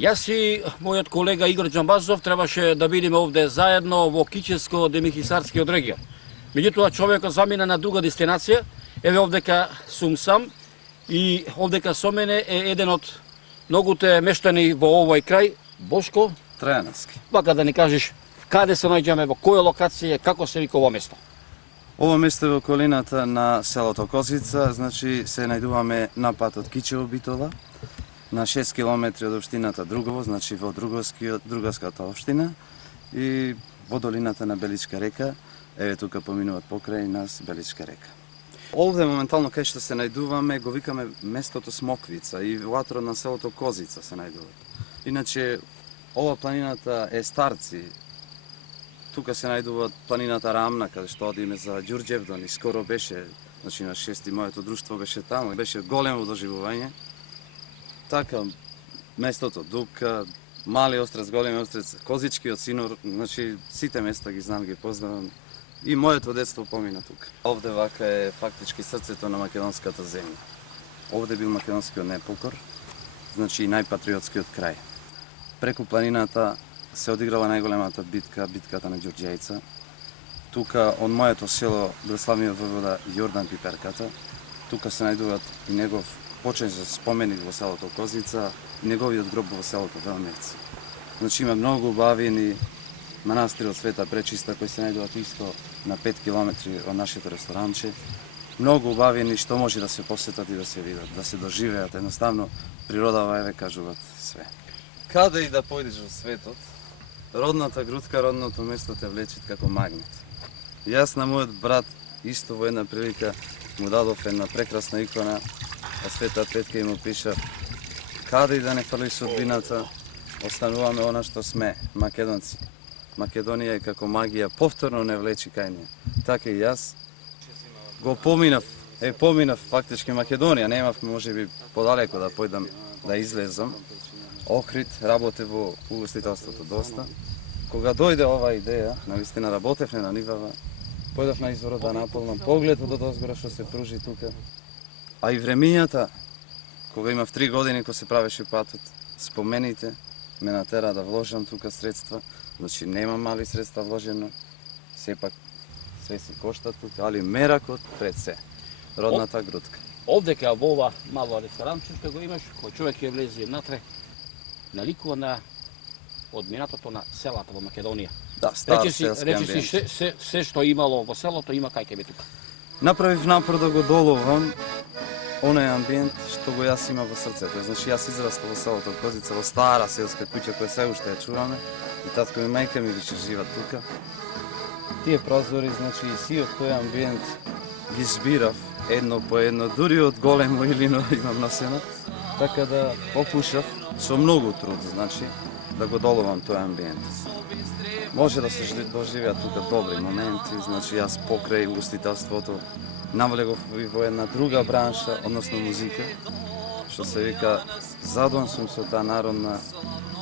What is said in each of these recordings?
Јас и мојот колега Игор Џамбазов требаше да бидеме овде заедно во Кичевско Демихисарскиот регион. Меѓутоа човекот замина на друга дестинација, еве овдека сум сам и овдека со мене е еден од многуте мештани во овој крај, Бошко Трајановски. Вака да ни кажеш каде се наоѓаме, во која локација, како се вика ово место? Ово место е во околината на селото Козица, значи се најдуваме на патот Кичево-Битола, на 6 километри од општината Другово, значи во Другарската општина и во долината на Беличка река, еве тука поминуваат покрај нас Беличка река. Овде моментално кај што се најдуваме го викаме местото Смоквица и ватро на селото Козица се најдува. Иначе ова планината е Старци. Тука се најдува планината Рамна, каде што одиме за Ѓурѓевдон и скоро беше, значи на 6 моето друштво беше таму, беше големо доживување. Така, местото Дупка, Мали Острец, Големи Острец, Козичкиот Синор, значи сите места ги знам, ги познавам. И моето детство помина тука. Овде вака е фактички срцето на македонската земја. Овде бил македонскиот непокор, значи и најпатриотскиот крај. Преку планината се одиграла најголемата битка, битката на Ѓурѓејца. Тука, од моето село, бил славниот војвода Јордан Пиперката. Тука се најдуваат и негов почен за споменик во селото Козица и неговиот гроб во селото Велмевци. Значи има многу убавени манастири од Света Пречиста кои се најдуваат исто на 5 километри од нашето ресторанче. Многу убавени што може да се посетат и да се видат, да се доживеат. Едноставно природава еве кажуваат све. Каде и да појдеш во светот, родната грудка, родното место те влече како магнит. Јас на мојот брат исто во една прилика му дадов една прекрасна икона, а Света Петка и му пиша: каде и да не фрли судбината, остануваме она што сме, македонци. Македонија е како магија, повторно не влечи кај неја. Така и јас го поминав фактички Македонија, немав можеби подалеко да појдам да излезам. Охрид, работев во угостителството доста. Кога дојде оваа идеја, навистина работевме на нивава, појдов на изворот да наполнам поглед од озгора што се пружи тука. А и времињата, кога имав 3 години кога се правеше патот, спомените ме натера да вложам тука средства. Значи нема мали средства вложено, сепак све си кошта тука, али меракот пред се, родната грудка. Овдека во ова мало ресторанче што го имаш, кој човек ќе влезе внатре, наликува на одминатото на селата во Македонија. Да, стар речи селски амбиент. си се што имало во селото има кај ќе би тука. Направив напор да го доловам оној амбиент што го јас имам во срцето. Значи јас израстав во селото Козица, во стара селска куќа која се уште ја чуваме. И татко и мајка ми више живат тука. Тие прозори, значи и сиот тој амбиент ги збирав едно по едно, дури од големо илино имам носено. Така да покушав со многу труд, значи, да го доловам тој амбиент. Може да се доживеат тука добри моменти, значи јас покрај угостителството навлегов во една друга бранша, односно музика, што се вика задон сум со таа народна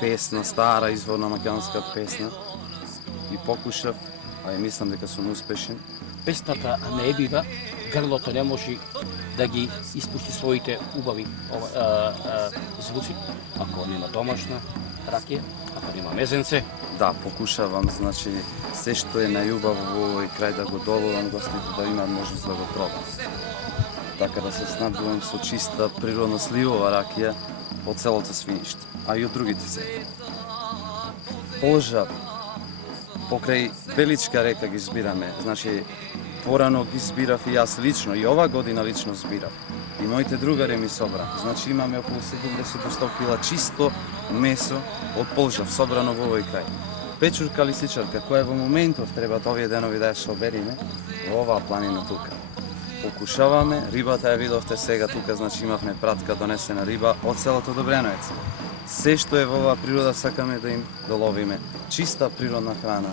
песна, стара изворна македонска песна и покушав, а и мислам дека сум успешен. Песната не бива, грлото не може да ги испушти своите убави звуци, ако нема домашна ракија, ако нема мезенце. Да, покушавам, значи, се што е најубаво во овој крај да го доловам, гостите да имаат можност да го пробам. Така да се снабдувам со чиста природно сливова ракија од селото Свиниште, а и од другите села. Полжа, покрај Беличка река ги збираме, значи, порано ги збирав и јас лично, и ова година лично збирав. И моите другари ми собра. Значи имаме околу 70 до 100 кила чисто месо од Полжав собрано во овој крај. Печурка лисичарка, која во моментов треба овие денови да ја собериме во оваа планина тука. Покушаваме, рибата ја видовте сега тука, значи имавме пратка донесена риба од селото Добреновец. Се што е во оваа природа сакаме да им доловиме чиста природна храна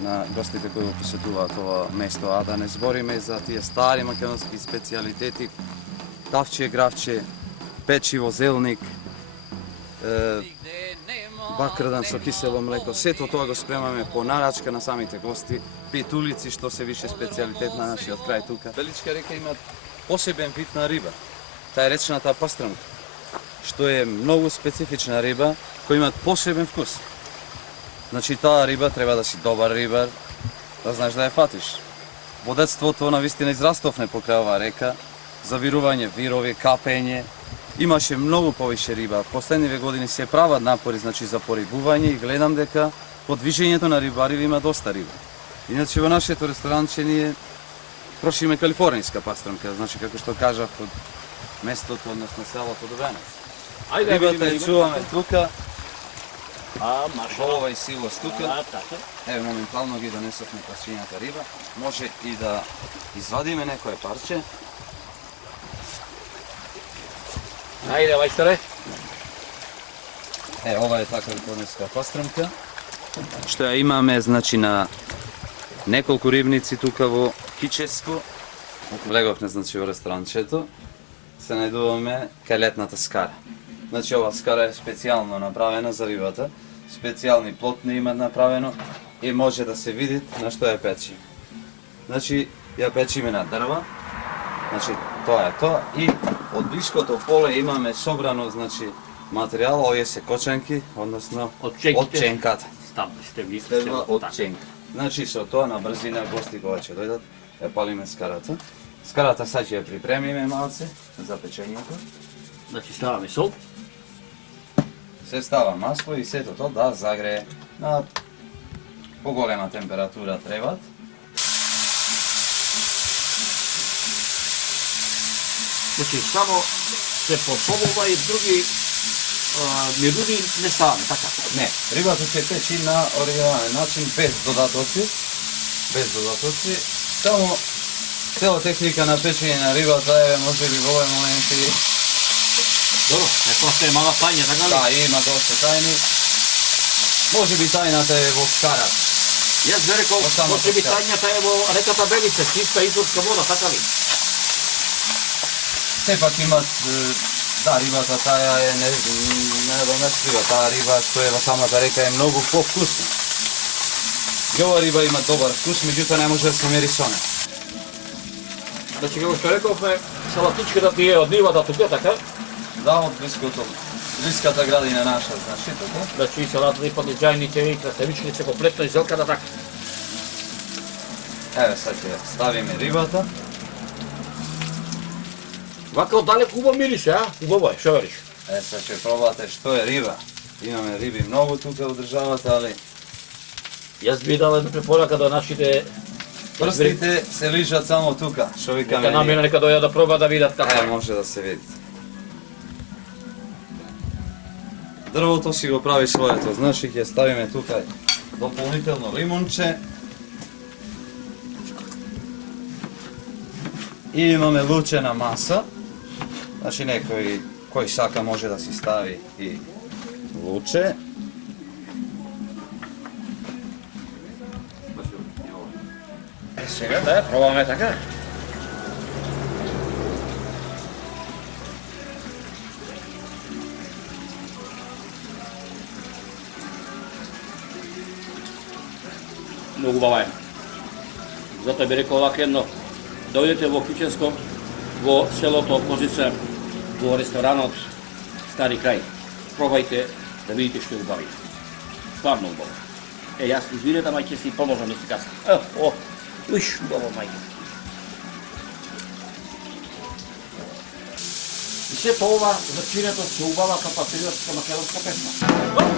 на гостите кои го посетуваат ова место, а да не збориме за тие стари македонски специјалитети, тавче, гравче, печиво, зелник, бакрдан со кисело млеко. Сето тоа го спремаме по нарачка на самите гости. Петулици, што се више специјалитет на нашиот крај тука. Величка река има посебен вид на риба. Таа е речната пастрамка, што е многу специфична риба, која има посебен вкус. Значи таа риба треба да си добар рибар, да знаеш да ја фатиш. Во детството навистина израстовне покрај оваа река, завирување вирови, капење. Имаше многу повеќе риба. Последниве години се прават напори, значи за порибување и гледам дека по движењето на рибари има доста риба. Иначе во нашето ресторанче ние прошиме калифорнијска пастрамка, значи како што кажав од местото, односно селото до Венец. Ајде, Рибата ја чуваме тука, А, маша. во овај силос тука. Така. Еве моментално ги донесовме парчињата риба. Може и да извадиме некое парче. Ајде, мајсторе. Ова е така калифорнијска пастрамка. Што ја имаме, значи, на неколку рибници тука во Кичевско. Влеговме, значи, во ресторанчето. Се најдуваме кај летната скара. Значи, ова скара е специјално направена за рибата. Специјални плотни имат направено и може да се види на што ја печи. Значи, ја печиме на дрва. Значи, тоа е тоа. И од блиското поле имаме собрано, значи, материјал, овие се кочанки, односно Од ченките. од ченката. Сте ви Следва од ченка. Значи со тоа на брзина гости кога ќе дојдат, ја палиме скарата. Скарата сега ќе ја припремиме малце за печењето. Значи ставаме сол. Се става масло и сето тоа да загрее на поголема температура требат. Значи само се посолува и други мируди не ставаме, така. Не, рибата се печи на оригинален начин, без додатоци. Без додатоци. Само цела техника на печење на рибата е може би во овој момент и Добро, тоа се е мала тајна, така ли? да, има доста тајни. Може би тајната е во скарата. Јас бе рекол, Во самата може би скара. тајната е во реката Белица, чиста изворска вода, така ли? Сепак имат, да, рибата таја е недоместива, таа риба што е во самата река е многу повкусна. И ова риба има добар вкус, меѓутоа не може да се мери со неа. Значи, како што рековме, салатичката ти е од нивата тука, така? Да, од блиската градина наша, значи, така? Значи, салатата и падлиџајните и краставички се комплетно изелката така. Еве, сега ќе ставиме рибата. Вака оддалеку убаво мирише, а? Убаво е, што вериш? Сега ќе пробате што е риба. Имаме риби многу тука во државата, али Јас би дал една препорака до нашите прстите се лижат само тука, што викаме Нека намина, нека дојдат да проба да видат како. може да се види. Дрвото си го прави своето, значи ќе ставиме тука дополнително лимунче. И имаме лучена маса. Значи некој кој сака може да си стави и луче. Сега да пробаме така. Многу убава е. Затоа би рекол вака едно. Дојдете во Кичевско, во селото Козица, во ресторанот Стари крај. Пробајте да видите што е убави. Стварно убаво. Јас извинете, ама ќе си поможам да си каснам. Уиш, убаво, мајка. И се тоа ова зачинето се убава капа патриотска македонска песна.